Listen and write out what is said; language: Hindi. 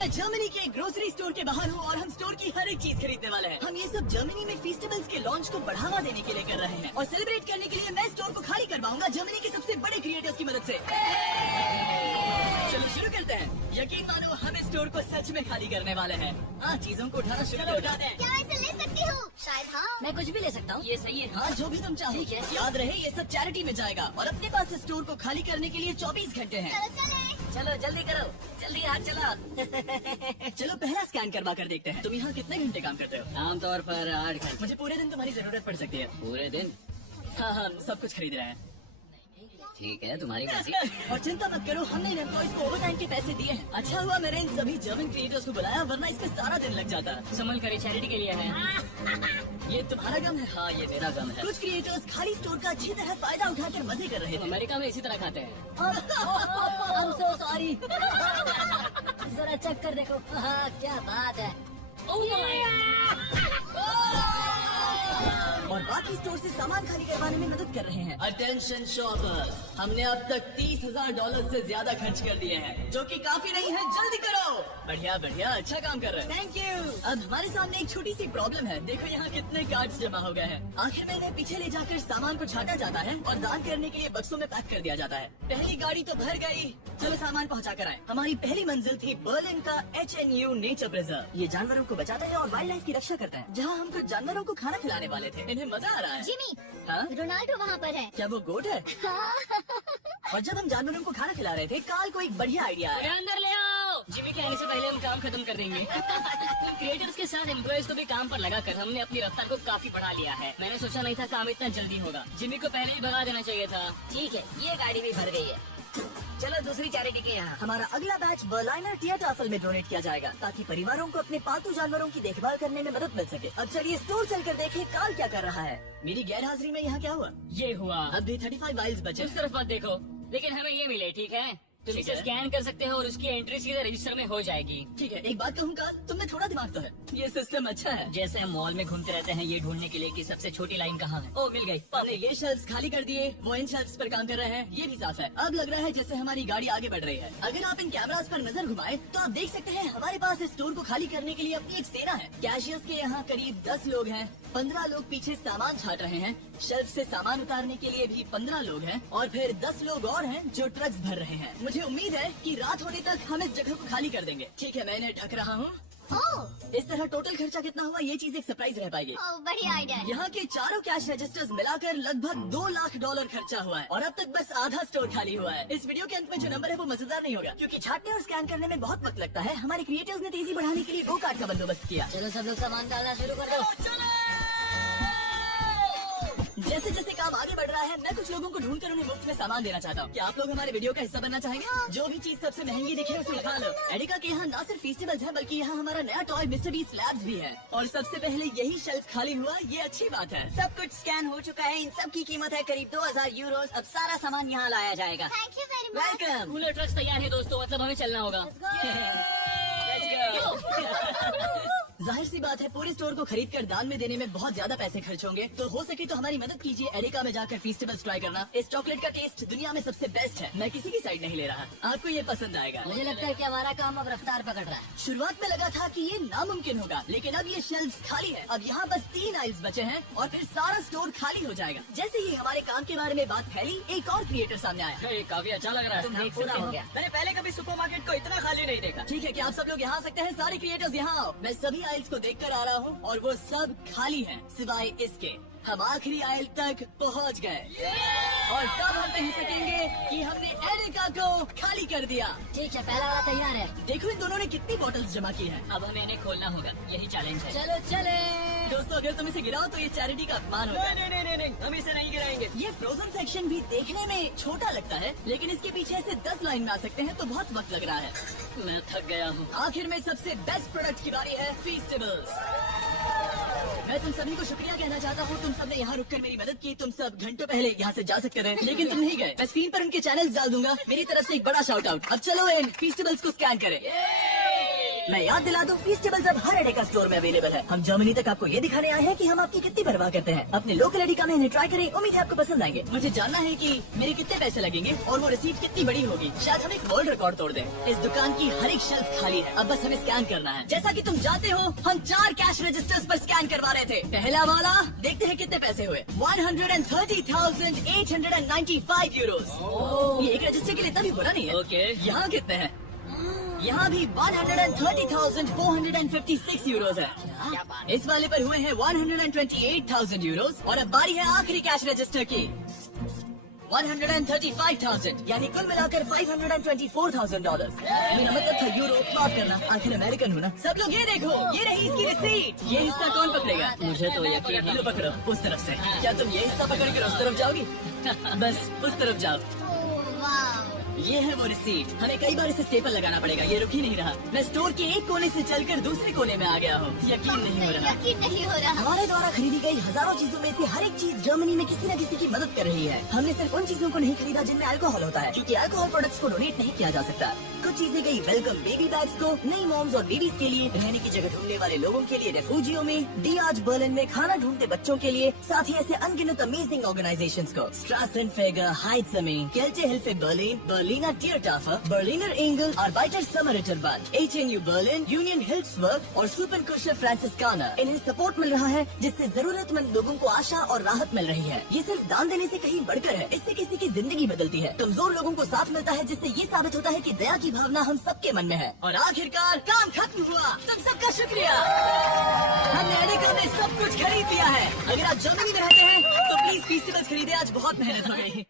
जर्मनी के ग्रोसरी स्टोर के बाहर हूँ और हम स्टोर की हर एक चीज खरीदने वाले हैं। हम ये सब जर्मनी में फेस्टिवल्स के लॉन्च को बढ़ावा देने के लिए कर रहे हैं और सेलिब्रेट करने के लिए मैं स्टोर को खाली करवाऊंगा जर्मनी के सबसे बड़े क्रिएटर्स की मदद से। चलो शुरू करते हैं। यकीन मानो हम इस स्टोर को सच में खाली करने वाले हैं। हाँ, चीजों को उठाना शुरू कर दें। क्या मैं इसे ले सकती हूँ? शायद हाँ। मैं कुछ भी ले सकता हूँ। ये सही है। हाँ, जो भी तुम चाहो। ठीक है। याद रहे ये सब चैरिटी में जाएगा और अपने पास इस स्टोर को खाली करने के लिए 24 घंटे हैं। चलो चले। चलो जल्दी करो, जल्दी हाथ चला। चलो पहला स्कैन करवा कर देखते हैं। तुम यहाँ कितने घंटे काम करते हो? आमतौर पर 8 घंटे। मुझे पूरे दिन तुम्हारी जरूरत पड़ सकती है। पूरे दिन? हाँ, हम सब कुछ खरीद रहे हैं। ठीक है, तुम्हारी मर्जी। और चिंता मत करो, हमने इन एम्प्लॉइज को ओवर टाइम के पैसे दिए हैं। अच्छा हुआ मैंने इन सभी जर्मन क्रिएटर्स को बुलाया, वरना इसमें सारा दिन लग जाता। संभल कर चैरिटी के लिए है। ये तुम्हारा गम है? हाँ, ये मेरा गम है। कुछ क्रिएटर्स खाली स्टोर का अच्छी तरह फायदा उठाकर मजे कर रहे थे। अमेरिका में इसी तरह खाते हैं। I'm so sorry। जरा चेक कर देखो। हाँ, क्या बात है। और बाकी स्टोर से सामान खाली करवाने में मदद कर रहे हैं। अटेंशन शॉपर्स, हमने अब तक $30,000 से ज्यादा खर्च कर दिए हैं, जो कि काफी नहीं है। जल्दी करो। बढ़िया बढ़िया, अच्छा काम कर रहे हैं। Thank you. अब हमारे सामने एक छोटी सी प्रॉब्लम है। देखो यहाँ कितने कार्ड्स जमा हो गए हैं। आखिर में इन्हें पीछे ले जाकर सामान को छाटा जाता है और दान करने के लिए बक्सों में पैक कर दिया जाता है। पहली गाड़ी तो भर गई। चलो सामान पहुँचा कर आए। हमारी पहली मंजिल थी बर्लिन का HNU नेचर प्रिजर्व। ये जानवरों को बचाता है और वाइल्ड लाइफ की रक्षा करता है। जहाँ हम कुछ जानवरों को खाना खिलाने वाले थे। इन्हें मजा आ रहा है। जिमी, हाँ? रोनाल्डो वहाँ पर है। क्या वो गोट है? और जब हम जानवरों को खाना खिला रहे थे, काल को एक बढ़िया आइडिया आया। अंदर ले आओ। जिमी के आने से पहले हम काम खत्म कर देंगे। क्रिएटर्स के साथ एम्प्लॉयज को भी काम पर लगाकर हमने अपनी रफ्तार को काफी बढ़ा लिया है। मैंने सोचा नहीं था काम इतना जल्दी होगा। जिमी को पहले ही भगा देना चाहिए था। ठीक है, ये गाड़ी भी भर गई है। चलो दूसरी चैरिटी के यहाँ। हमारा अगला बैच बर्लिनर थिएटर में डोनेट किया जाएगा, ताकि परिवारों को अपने पालतू जानवरों की देखभाल करने में मदद मिल सके। अब चलिए स्टोर चलकर देखें काल क्या कर रहा है। मेरी गैर हाजिरी में यहाँ क्या हुआ? ये हुआ। अब भी 35 वाइल्स बचे। उस तरफ मत देखो, लेकिन हमें ये मिले। ठीक है, तुम ठीक इसे है। स्कैन कर सकते हो और उसकी एंट्री सीधे रजिस्टर में हो जाएगी। ठीक है, एक बात कहूँ काल, तुम में थोड़ा दिमाग तो है। ये सिस्टम अच्छा है। जैसे हम मॉल में घूमते रहते हैं ये ढूंढने के लिए कि सबसे छोटी लाइन कहाँ है। ओ, मिल गई। हमने ये शेल्फ्स खाली कर दिए, वो इन शेल्फ्स पर काम कर रहे हैं। ये भी साफ है। अब लग रहा है जैसे हमारी गाड़ी आगे बढ़ रही है। अगर आप इन कैमरास पर नजर घुमाएं, तो आप देख सकते हैं हमारे पास इस स्टोर को खाली करने के लिए अपनी एक सेना है। कैशियर्स के यहाँ करीब 10 लोग हैं। 15 लोग पीछे सामान छाट रहे हैं। शेल्फ से सामान उतारने के लिए भी 15 लोग हैं और फिर 10 लोग और हैं जो ट्रक्स भर रहे हैं। मुझे उम्मीद है कि रात होने तक हम इस जगह को खाली कर देंगे। ठीक है, मैं इन्हें ढक रहा हूँ। ओह, इस तरह टोटल खर्चा कितना हुआ, ये चीज एक सरप्राइज रह पाएगी। ओह, बढ़िया आइडिया है। यहाँ के चारों कैश रजिस्टर्स मिलाकर लगभग $2 लाख खर्चा हुआ है और अब तक बस आधा स्टोर खाली हुआ है। इस वीडियो के अंत में जो नंबर है वो मजेदार नहीं होगा, क्योंकि छाटने और स्कैन करने में बहुत वक्त लगता है। हमारे क्रिएटर्स ने तेजी बढ़ाने के लिए 2 कार्ड का बंदोबस्त किया। चलो सब लोग सामान डालना शुरू कर दो। जैसे जैसे काम आगे बढ़ रहा है, मैं कुछ लोगों को ढूंढकर उन्हें मुफ्त में सामान देना चाहता हूँ। क्या आप लोग हमारे वीडियो का हिस्सा बनना चाहेंगे? जो भी चीज सबसे महंगी दिखे उसे उठा लो। एडिका के यहाँ न सिर्फ फेस्टिवल्स है, बल्कि यहाँ हमारा नया टॉय मिस्टर बीस्ट लैब्स भी है। और सबसे पहले यही शेल्फ खाली हुआ, ये अच्छी बात है। सब कुछ स्कैन हो चुका है। इन सब की कीमत है करीब 2000 यूरोस। अब सारा सामान यहाँ लाया जाएगा। Thank you very much. Welcome. Cooler trucks तैयार है दोस्तों, मतलब हमें चलना होगा। जाहिर सी बात है, पूरे स्टोर को खरीद कर दान में देने में बहुत ज्यादा पैसे खर्च होंगे, तो हो सके तो हमारी मदद कीजिए। एडिका में जाकर फेस्टिवल्स ट्राई करना। इस चॉकलेट का टेस्ट दुनिया में सबसे बेस्ट है। मैं किसी की साइड नहीं ले रहा, आपको ये पसंद आएगा। मुझे लगता है कि हमारा काम अब रफ्तार पकड़ रहा है। शुरुआत में लगा था कि ये नामुमकिन होगा, लेकिन अब ये शेल्फ्स खाली है। अब यहाँ बस 3 आइल्स बचे हैं और फिर सारा स्टोर खाली हो जाएगा। जैसे ही हमारे काम के बारे में बात फैली, एक और क्रिएटर सामने आया। काफी अच्छा लग रहा है। तुम देख पूरा सकते हो हो। गया। मैंने पहले कभी सुपरमार्केट को इतना खाली नहीं देखा। ठीक है, क्या आप सब लोग यहाँ आ सकते हैं? सारे क्रिएटर्स यहाँ आओ। मैं सभी आइल्स को देखकर आ रहा हूँ और वो सब खाली हैं, सिवाय इसके। हम आखिरी आयल तक पहुँच गए और तब हम कह सकेंगे कि हमने एरिका को खाली कर दिया। ठीक है, पहला वाला तैयार है। देखो इन दोनों ने कितनी बॉटल्स जमा की हैं। अब हमें इन्हें खोलना होगा, यही चैलेंज है। चलो चले दोस्तों, अगर तुम इसे गिराओ तो ये चैरिटी का अपमान होगा। नहीं, हम इसे नहीं गिराएंगे। ये फ्रोजन सेक्शन भी देखने में छोटा लगता है, लेकिन इसके पीछे से 10 लाइन में आ सकते हैं, तो बहुत वक्त लग रहा है। मैं थक गया हूँ। आखिर में सबसे बेस्ट प्रोडक्ट की बारी है, फेस्टिवल्स। मैं तुम सभी को शुक्रिया कहना चाहता हूँ। तुम सबने यहाँ रुककर मेरी मदद की। तुम सब घंटों पहले यहाँ से जा सकते थे, लेकिन तुम नहीं गए। मैं स्क्रीन पर उनके चैनल्स डाल दूंगा। मेरी तरफ से एक बड़ा शाउट आउट। अब चलो इन फेस्टिवल्स को स्कैन करें। मैं याद दिला दूं, फेस्टिवल्स अब हर एडेका स्टोर में अवेलेबल है। हम जर्मनी तक आपको ये दिखाने आए हैं कि हम आपकी कितनी परवाह करते हैं। अपने लोकल एडेका में इन्हें ट्राई करें, उम्मीद है आपको पसंद आएंगे। मुझे जानना है कि मेरे कितने पैसे लगेंगे और वो रिसीट कितनी बड़ी होगी। शायद हम एक वर्ल्ड रिकॉर्ड तोड़ दें। इस दुकान की हर एक शेल्फ खाली है, अब बस हमें स्कैन करना है। जैसा कि तुम जानते हो, हम 4 कैश रजिस्टर्स पर स्कैन करवा रहे थे। पहला वाला, देखते हैं कितने पैसे हुए। 130,895 यूरोस। ये एक रजिस्टर के लिए इतना भी बुरा नहीं है। ओके। यहाँ कितने हैं? यहाँ भी 130,456 यूरोस है। इस वाले पर हुए हैं 128,000 यूरोस। और अब बारी है आखिरी कैश रजिस्टर की, 135,000, यानी कुल मिलाकर $524,000। मेरा मतलब था यूरो, माफ करना, आखिर अमेरिकन हूँ ना। सब लोग ये देखो, ये रही इसकी रिसीट। ये हिस्सा कौन पकड़ेगा? मुझे तो यकीन नहीं। लो पकड़ो, उस तरफ से। क्या तुम ये हिस्सा पकड़ कर उस तरफ जाओगी? बस उस तरफ जाओ। वाह। ये है वो रिसीट। हमें कई बार इसे स्टेपल लगाना पड़ेगा, ये रुक ही नहीं रहा। मैं स्टोर के एक कोने से चलकर दूसरे कोने में आ गया हूँ। यकीन नहीं हो रहा। यकीन नहीं हो रहा। हमारे द्वारा खरीदी गई हजारों चीजों में से हर एक चीज जर्मनी में किसी न किसी की मदद कर रही है। हमने सिर्फ उन चीजों को नहीं खरीदा जिनमें अल्कोहल होता है, क्योंकि अल्कोहल प्रोडक्ट्स को डोनेट नहीं किया जा सकता। कुछ चीजें गई वेलकम बेबी बैग्स को, नई मॉम्स और बेबीज के लिए, रहने की जगह ढूंढने वाले लोगों के लिए रेफ्यूजियों में, आज बर्लिन में खाना ढूंढते बच्चों के लिए, साथ ही ऐसे अनगिनत अमेजिंग ऑर्गेनाइजेशंस को। स्ट्रासेनफेगर, Heidsame, Kälte Hilfe Berlin, Berliner Tiertafel, Berliner Engel, Arbeiter Samariterband, HNU Berlin, Union Hilfswerk और Superkusche Franziskaner। इन्हें सपोर्ट मिल रहा है, जिससे जरूरतमंद लोगों को आशा और राहत मिल रही है। ये सिर्फ दान देने से कहीं बढ़कर है, इससे किसी की जिंदगी बदलती है। कमजोर लोगों को साथ मिलता है, जिससे ये साबित होता है कि दया की भावना हम सबके मन में है। और आखिरकार काम खत्म हुआ। तुम सबका शुक्रिया। हमने अमेरिका में सब कुछ खरीद लिया है। अगर आप जर्मनी में रहते हैं तो प्लीज फेस्टिवल्स खरीदे, आज बहुत मेहनत हो गई।